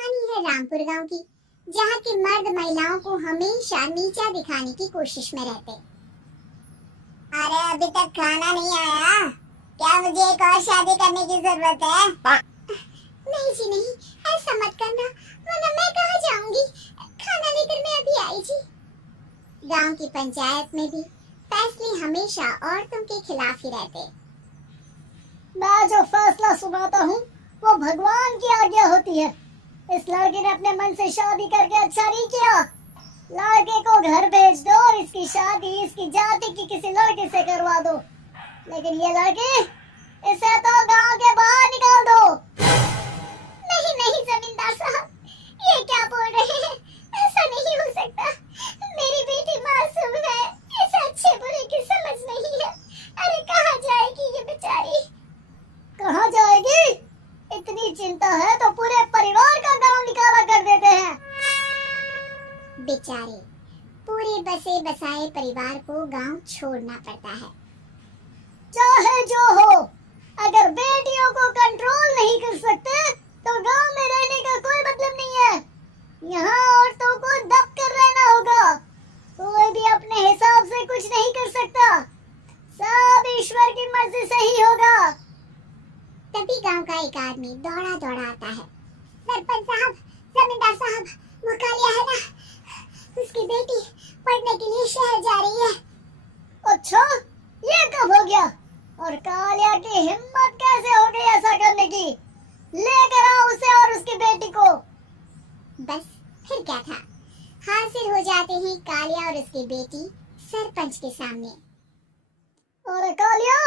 कहानी है रामपुर गांव की, जहां के मर्द महिलाओं को हमेशा नीचा दिखाने की कोशिश में रहते। अरे अभी तक खाना नहीं आया, क्या मुझे एक और शादी करने की जरूरत है? नहीं जी नहीं, ऐसा मत करना, वरना मैं कहाँ जाऊंगी। खाना लेकर मैं अभी आई जी। गांव की पंचायत में भी फैसले हमेशा औरतों के खिलाफ ही रहते। मैं जो फैसला सुनाता हूँ वो भगवान की आज्ञा होती है। इस लड़की ने अपने मन से शादी करके अच्छा नहीं किया। लड़के को घर भेज दो और इसकी शादी इसकी जाति की किसी लड़के से करवा दो। लेकिन ये लड़की, इसे तो गांव के बाहर निकाल दो। नहीं नहीं जमींदार साहब, ये क्या बोल रहे हैं? ऐसा नहीं हो सकता। मेरी बेटी मासूम है, इसे अच्छे बुरे की समझ नहीं है। अरे कहाँ जाएगी ये बेचारी? कहाँ जाएगी? इतनी चिंता है तो पूरे परिवार का गांव निकाला कर देते हैं। बेचारे पूरे बसे बसाए परिवार को गांव छोड़ना पड़ता है। चाहे जो हो, अगर बेटियों को कंट्रोल नहीं कर सकते तो गांव में रहने का कोई मतलब नहीं है। यहाँ औरतों को दब कर रहना होगा। कोई भी अपने हिसाब से कुछ नहीं कर सकता। सब ईश्वर की मर्जी से ही होगा। तभी गांव का एक आदमी दौड़ा दौड़ा आता है। सरपंच साहब, जमींदार साहब, वो कालिया है ना, उसकी बेटी पढ़ने के लिए शहर जा रही है। अच्छा, ये कब हो गया? और कालिया की हिम्मत कैसे हो गई ऐसा करने की? लेकर आओ उसे और उसकी बेटी को। बस फिर क्या था, हाजिर हो जाते हैं कालिया और उसकी बेटी सरपंच के सामने। और कालिया,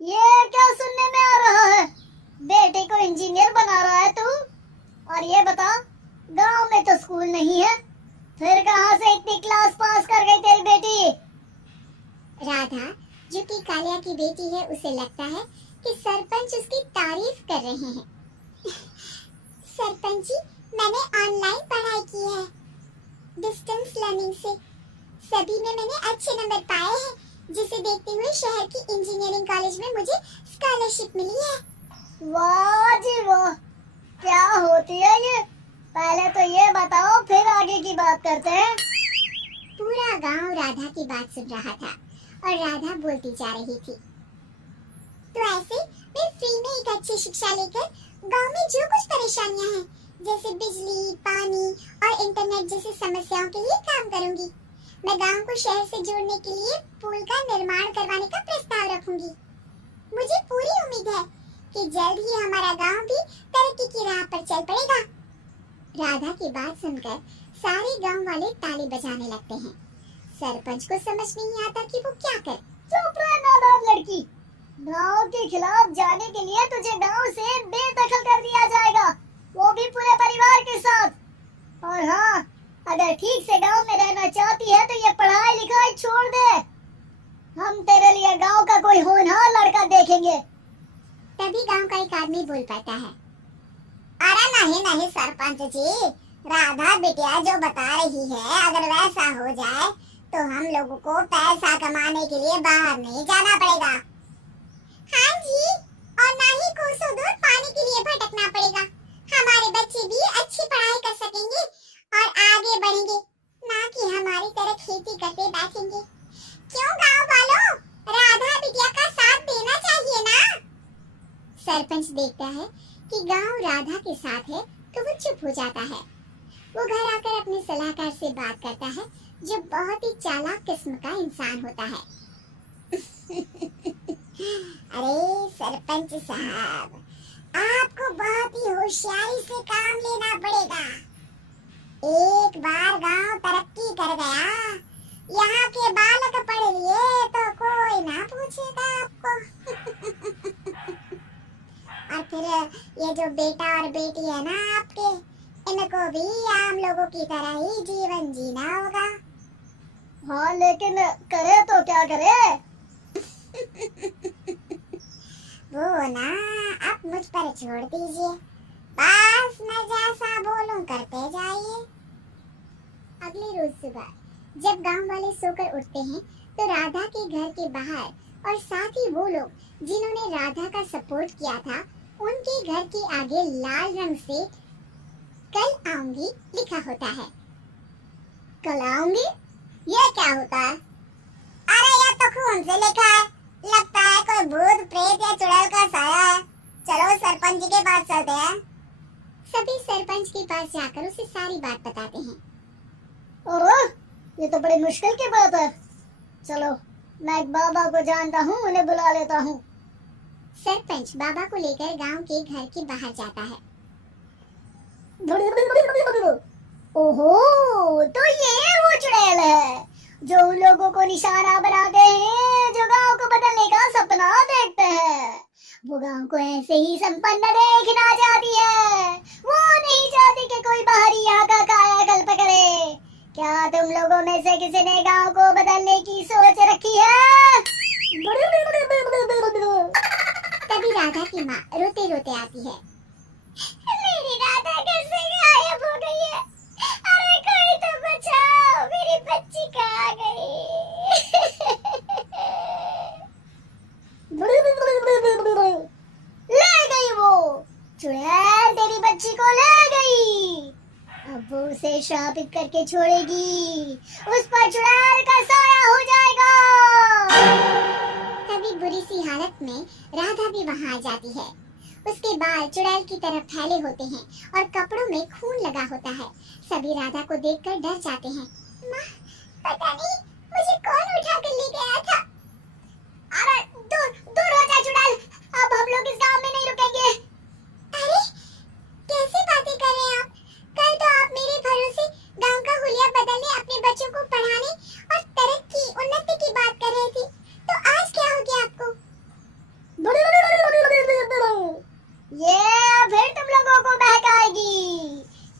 ये क्या सुनने में आ रहा है? बेटे को इंजीनियर बना रहा है तू? और ये बता, गांव में तो स्कूल नहीं है, फिर कहां से इतनी क्लास पास कर गई तेरी बेटी? राधा, जो कि कालिया की बेटी है, उसे लगता है कि सरपंच उसकी तारीफ कर रहे हैं। सरपंच जी, मैंने ऑनलाइन पढ़ाई की है, डिस्टेंस लर्निंग से। सभी में मैंने अच्छे नंबर पाए हैं, जिसे देखते हुए शहर की इंजीनियरिंग कॉलेज में मुझे स्कॉलरशिप मिली है। वाह जी वाह, क्या होती है ये? पहले तो ये बताओ, फिर आगे की बात करते हैं। पूरा गांव राधा की बात सुन रहा था और राधा बोलती जा रही थी। तो ऐसे मैं फ्री में एक अच्छी शिक्षा लेकर गांव में जो कुछ परेशानियां हैं, जैसे बिजली, पानी और इंटरनेट जैसी समस्याओं के लिए काम करूंगी। मैं गांव को शहर से जोड़ने के लिए पुल का निर्माण करवाने का प्रस्ताव रखूंगी। मुझे पूरी उम्मीद है कि जल्द ही हमारा गांव भी तरक्की की राह पर चल पड़ेगा। राधा की बात सुनकर सारे गांव वाले ताली बजाने लगते हैं। सरपंच को समझ नहीं आता कि वो क्या करे। चुप रह नादान लड़की, गांव के खिलाफ जाने के लिए तुझे गांव से बेदखल कर दिया जाएगा, वो भी पूरे परिवार के साथ। और हाँ, अगर ठीक से गांव में रहना चाहती है तो ये पढ़ाई लिखाई छोड़ दे। हम तेरे लिए गांव का कोई होनहार लड़का देखेंगे। तभी गांव का एक आदमी बोल पाता है, अरे नहीं नहीं सरपंच जी, राधा बिटिया जो बता रही है, अगर वैसा हो जाए तो हम लोगों को पैसा कमाने के लिए बाहर नहीं जाना पड़ेगा। हाँ जी, और ना ही कोसों दूर पानी के लिए भटकना पड़ेगा। हमारे बच्चे भी अच्छी पढ़ाई कर सकेंगे और आगे बढ़ेंगे, ना कि हमारी तरह खेती करते बैठेंगे। क्यों गांव वालों, राधा बिटिया का साथ देना चाहिए ना। सरपंच देखता है कि गांव राधा के साथ है तो वो चुप हो जाता है। वो घर आकर अपने सलाहकार से बात करता है, जो बहुत ही चालाक किस्म का इंसान होता है। अरे सरपंच साहब, आपको बहुत ही होशियारी से काम लेना पड़ेगा। एक बार गांव तरक्की कर गया, यहाँ के बालक पढ़ लिए तो कोई ना पूछेगा आपको। और फिर ये जो बेटा और बेटी है ना आपके, इनको भी आम लोगों की तरह ही जीवन जीना होगा। हाँ, लेकिन करे तो क्या करे? वो ना आप मुझ पर छोड़ दीजिए, बस मैं जैसा बोलूं करते जाइए। अगले रोज सुबह जब गांव वाले सोकर उठते हैं तो राधा के घर के बाहर और साथ ही वो लोग जिन्होंने राधा का सपोर्ट किया था, उनके घर के आगे लाल रंग से कल आऊंगी लिखा होता है। कल आऊंगी? ये क्या होता है? अरे यह तो खून से लिखा है, लगता है कोई भूत प्रेत या चुड़ैल का साया है। चलो सरपंच जी के पास चलते हैं। सभी सरपंच के पास जाकर उसे सारी बात बताते हैं। और ये तो बड़ी मुश्किल की बात है। चलो मैं एक बाबा को जानता हूँ, उन्हें बुला लेता हूँ। सरपंच बाबा को लेकर गांव के घर के बाहर जाता है। ओहो, तो ये वो चुड़ैल है जो उन लोगों को निशाना बनाते हैं जो गांव को बदलने का सपना देखते हैं। वो गांव को ऐसे ही संपन्न देखना चाहती है। वो नहीं चाहती कि कोई बाहरी यहाँ का कायाकल्प करे। क्या तुम लोगों में से किसी ने गांव को बदलने की सोच रखी है? तभी राधा की माँ रोते रोते आती है। मेरी राधा घर से गायब हो गई है। अरे कोई तो बचाओ, मेरी बच्ची कहाँ गई? ले गई वो चुड़ैल, तेरी बच्ची को ले गई। अब वो उसे शापित करके छोड़ेगी, उस पर चुड़ैल का साया हो जाएगा। तभी बुरी सी हालत में राधा भी वहाँ आ जाती है। उसके बाल चुड़ैल की तरफ फैले होते हैं और कपड़ों में खून लगा होता है। सभी राधा को देखकर डर जाते हैं। माँ, पता नहीं मुझे कौन उठा कर ले गया था। अरे दूर दूर हो जा चुड़ैल, अब हम लोग इस गांव में नहीं रुकेंगे। अरे कैसी बातें कर रहे हैं आप? कल तो आप मेरे भरोसे गांव का हुलिया बदलने, अपने बच्चों को पढ़ाने और तरक्की उन्नति की बात कर रहे थे, तो आज क्या हो गया आपको? ये फिर तुम लोगों को बहकाएगी।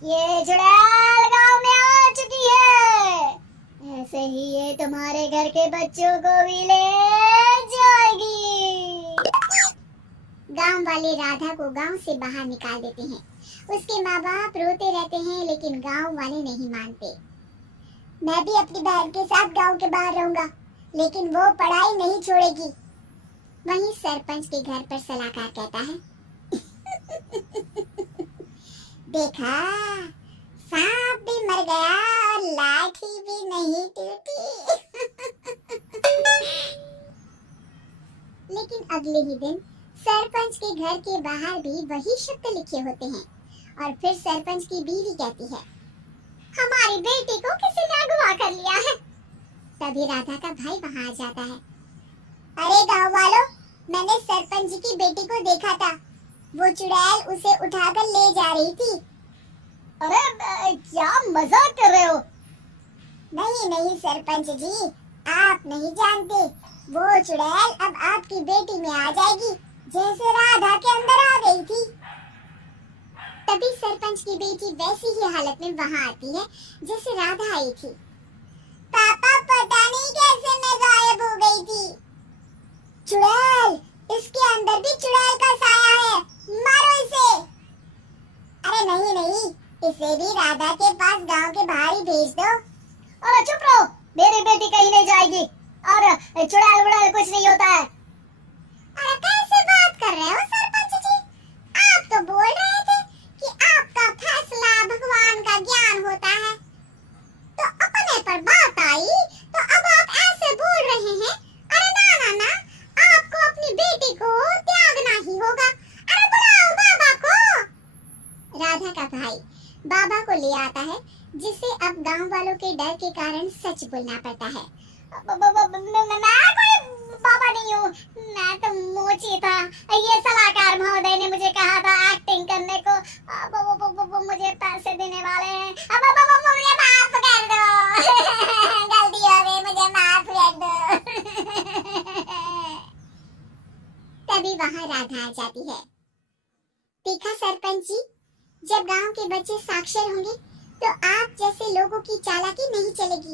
ये चुड़ैल गांव में आ चुकी है। ऐसे ही ये तुम्हारे घर के बच्चों को भी ले जाएगी। गांव वाले राधा को गांव से बाहर निकाल देते हैं। उसके माँ बाप रोते रहते हैं, लेकिन गांव वाले नहीं मानते। मैं भी अपनी बहन के साथ गांव के बाहर रहूंगा, लेकिन वो पढ़ाई नहीं छोड़ेगी। वहीं सरपंच के घर पर सलाहकार कहता है, देखा, सांप भी मर गया और लाठी भी नहीं टूटी। लेकिन अगले ही दिन सरपंच के घर के बाहर भी वही शब्द लिखे होते हैं। और फिर सरपंच की बीवी कहती है, हमारी बेटी को किसी ने अगवा कर लिया है। तभी राधा का भाई वहाँ आ जाता है। अरे गाँव वालों, मैंने सरपंच जी की बेटी को देखा था। वो चुड़ैल उसे उठाकर ले जा रही थी। अरे क्या मजाक कर रहे हो? नहीं नहीं सरपंच जी, आप नहीं जानते। वो चुड़ैल अब आपकी बेटी में आ जाएगी, जैसे राधा के अंदर आ गई थी। तभी सरपंच की बेटी वैसी ही हालत में वहाँ आती है जैसे राधा आई थी। पापा, पता नहीं कैसे मैं गायब हो गई थी। चुड़ैल, इसके अंदर भी चुड़ैल का साया है, मारो इसे। अरे नहीं नहीं, इसे भी राधा के पास गांव के बाहर ही भेज दो। अरे चुप रहो, मेरी बेटी कहीं नहीं जाएगी। और चुड़ैल वुड़ैल कुछ नहीं होता है। अरे कैसे बात कर रहे हो सरपंच जी? आप तो बोल रहे थे कि आपका फैसला भगवान का ज्ञान होता है, तो अपने पर बात आई तो अब आप ऐसे बोल रहे हैं। अरे ना ना ना, आपको अपनी बेटी को त्यागना ही होगा। अरे बुलाओ बाबा को। राधा का भाई बाबा को ले आता है, जिसे अब गांव वालों के डर के कारण सच बोलना पड़ता है। मैं कोई बाबा नहीं हूँ, मैं तो मोची था। ये सलाहकार महोदय ने मुझे कहा था एक्टिंग करने को। वो मुझे पैसे देने वाले हैं। मुझे माफ कर दो। गलती हो गई, मुझे माफ कर दो। तभी वहाँ राधा आ जाती है। देखा सरपंच जी, जब गांव के बच्चे साक्षर होंगे तो आप जैसे लोगों की चालाकी नहीं चलेगी।